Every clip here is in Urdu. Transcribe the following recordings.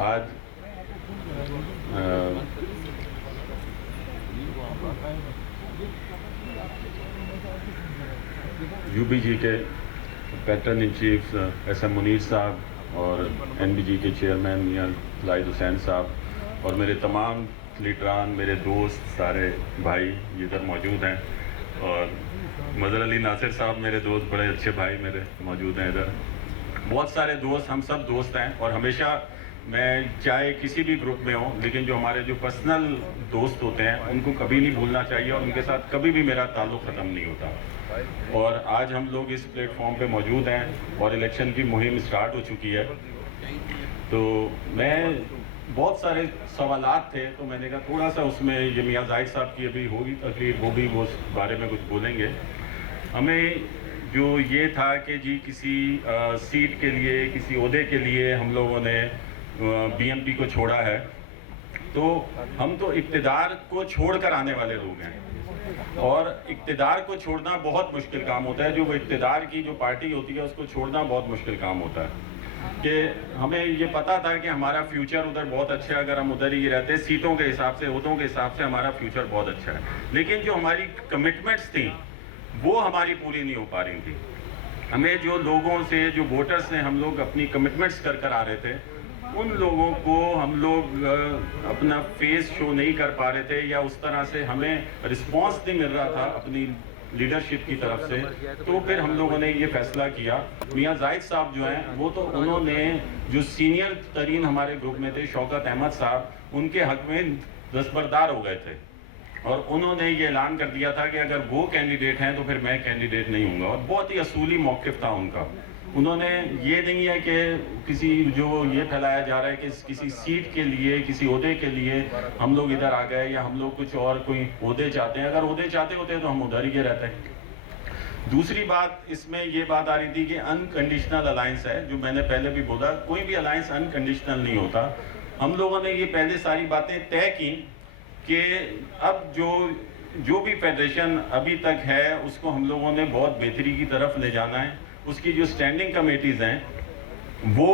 آج یو بی جی کے patron in chief S M Munir صاحب اور این بی جی کے چیئرمین میاں زاہد حسین صاحب اور میرے تمام لیڈران، میرے دوست، سارے بھائی ادھر موجود ہیں، اور مظہر علی ناصر صاحب میرے دوست، بڑے اچھے بھائی میرے موجود ہیں ادھر، بہت سارے دوست، ہم سب دوست ہیں. اور ہمیشہ میں چاہے کسی بھی گروپ میں ہوں، لیکن جو ہمارے جو پرسنل دوست ہوتے ہیں ان کو کبھی نہیں بھولنا چاہیے، اور ان کے ساتھ کبھی بھی میرا تعلق ختم نہیں ہوتا. اور آج ہم لوگ اس پلیٹ فارم پہ موجود ہیں اور الیکشن کی مہم اسٹارٹ ہو چکی ہے. تو میں بہت سارے سوالات تھے، تو میں نے کہا تھوڑا سا اس میں یہ میاں زاہد صاحب کی ابھی ہوگی تقریر، وہ بھی اس بارے میں کچھ بولیں گے. ہمیں جو یہ تھا کہ جی کسی سیٹ کے لیے، کسی عہدے کے لیے ہم لوگوں نے بی ایم پی کو چھوڑا ہے، تو ہم تو اقتدار کو چھوڑ کر آنے والے لوگ ہیں، اور اقتدار کو چھوڑنا بہت مشکل کام ہوتا ہے. جو وہ اقتدار کی جو پارٹی ہوتی ہے اس کو چھوڑنا بہت مشکل کام ہوتا ہے. کہ ہمیں یہ پتا تھا کہ ہمارا فیوچر ادھر بہت اچھا ہے، اگر ہم ادھر ہی رہتے، سیٹوں کے حساب سے، عہدوں کے حساب سے ہمارا فیوچر بہت اچھا ہے. لیکن جو ہماری کمٹمنٹس تھیں وہ ہماری پوری نہیں ہو پا رہی تھی. ہمیں جو لوگوں سے، جو ووٹرز سے ہم لوگ اپنی کمٹمنٹس کر آ رہے تھے، ان لوگوں کو ہم لوگ اپنا فیس شو نہیں کر پا رہے تھے، یا اس طرح سے ہمیں رسپانس نہیں مل رہا تھا اپنی لیڈرشپ کی طرف سے. تو پھر ہم لوگوں نے یہ فیصلہ کیا. میاں زاہد صاحب جو ہیں وہ تو انہوں نے جو سینئر ترین ہمارے گروپ میں تھے، شوکت احمد صاحب، ان کے حق میں دستبردار ہو گئے تھے، اور انہوں نے یہ اعلان کر دیا تھا کہ اگر وہ کینڈیڈیٹ ہیں تو پھر میں کینڈیڈیٹ نہیں ہوں گا. اور بہت ہی اصولی موقف تھا ان کا. انہوں نے یہ نہیں ہے کہ کسی جو یہ پھیلایا جا رہا ہے کہ کسی سیٹ کے لیے، کسی عہدے کے لیے ہم لوگ ادھر آ گئے، یا ہم لوگ کچھ اور کوئی عہدے چاہتے ہیں. اگر عہدے چاہتے ہوتے تو ہم ادھر ہی رہتے ہیں. دوسری بات اس میں یہ بات آ رہی تھی کہ انکنڈیشنل الائنس ہے. جو میں نے پہلے بھی بولا، کوئی بھی الائنس انکنڈیشنل نہیں ہوتا. ہم لوگوں نے یہ پہلے ساری باتیں طے کی کہ اب جو بھی فیڈریشن ابھی تک ہے اس کو ہم لوگوں نے بہت بہتری کی طرف لے جانا ہے. اس کی جو سٹینڈنگ کمیٹیز ہیں وہ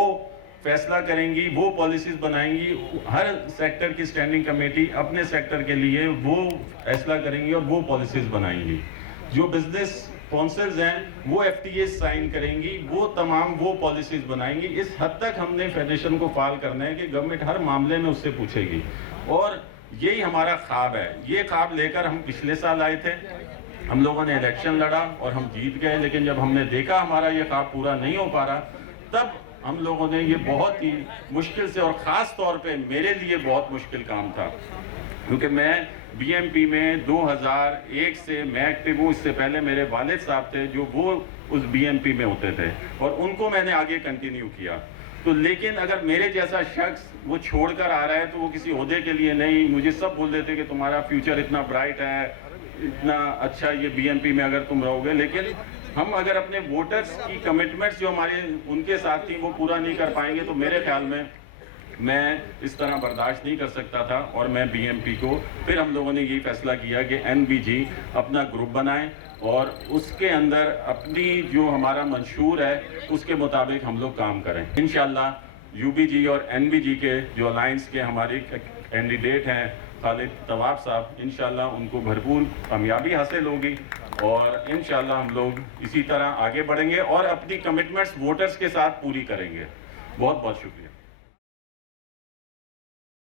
فیصلہ کریں گی، وہ پالیسیز بنائیں گی. ہر سیکٹر کی سٹینڈنگ کمیٹی اپنے سیکٹر کے لیے وہ فیصلہ کریں گی اور وہ پالیسیز بنائیں گی. جو بزنس اسپانسرز ہیں وہ ایف ٹی اے سائن کریں گی، وہ تمام وہ پالیسیز بنائیں گی. اس حد تک ہم نے فیڈریشن کو فعال کرنا ہے کہ گورنمنٹ ہر معاملے میں اس سے پوچھے گی. اور یہی ہمارا خواب ہے. یہ خواب لے کر ہم پچھلے سال آئے تھے، ہم لوگوں نے الیکشن لڑا اور ہم جیت گئے. لیکن جب ہم نے دیکھا ہمارا یہ خواب پورا نہیں ہو پا رہا، تب ہم لوگوں نے یہ بہت ہی مشکل سے، اور خاص طور پہ میرے لیے بہت مشکل کام تھا، کیونکہ میں بی ایم پی میں 2001 سے میں ایکٹیو ہوں. اس سے پہلے میرے والد صاحب تھے جو وہ اس بی ایم پی میں ہوتے تھے، اور ان کو میں نے آگے کنٹینیو کیا. تو لیکن اگر میرے جیسا شخص وہ چھوڑ کر آ رہا ہے تو وہ کسی عہدے کے لیے نہیں. مجھے سب بول دیتے کہ تمہارا فیوچر اتنا برائٹ ہے، اتنا اچھا یہ بی ایم پی میں اگر تم رہو گے. لیکن ہم اگر اپنے ووٹرز کی کمٹمنٹس جو ہمارے ان کے ساتھ تھی وہ پورا نہیں کر پائیں گے، تو میرے خیال میں اس طرح برداشت نہیں کر سکتا تھا. اور میں بی ایم پی کو، پھر ہم لوگوں نے یہ فیصلہ کیا کہ این بی جی اپنا گروپ بنائیں اور اس کے اندر اپنی جو ہمارا منشور ہے اس کے مطابق ہم لوگ کام کریں. انشاءاللہ یو بی جی اور این بی جی کے جو الائنس کے ہمارے کینڈیڈیٹ ہیں خالد طواب صاحب، انشاءاللہ ان کو بھرپور کامیابی حاصل ہوگی، اور انشاءاللہ ہم لوگ اسی طرح آگے بڑھیں گے اور اپنی کمٹمنٹس ووٹرز کے ساتھ پوری کریں گے. بہت بہت شکریہ.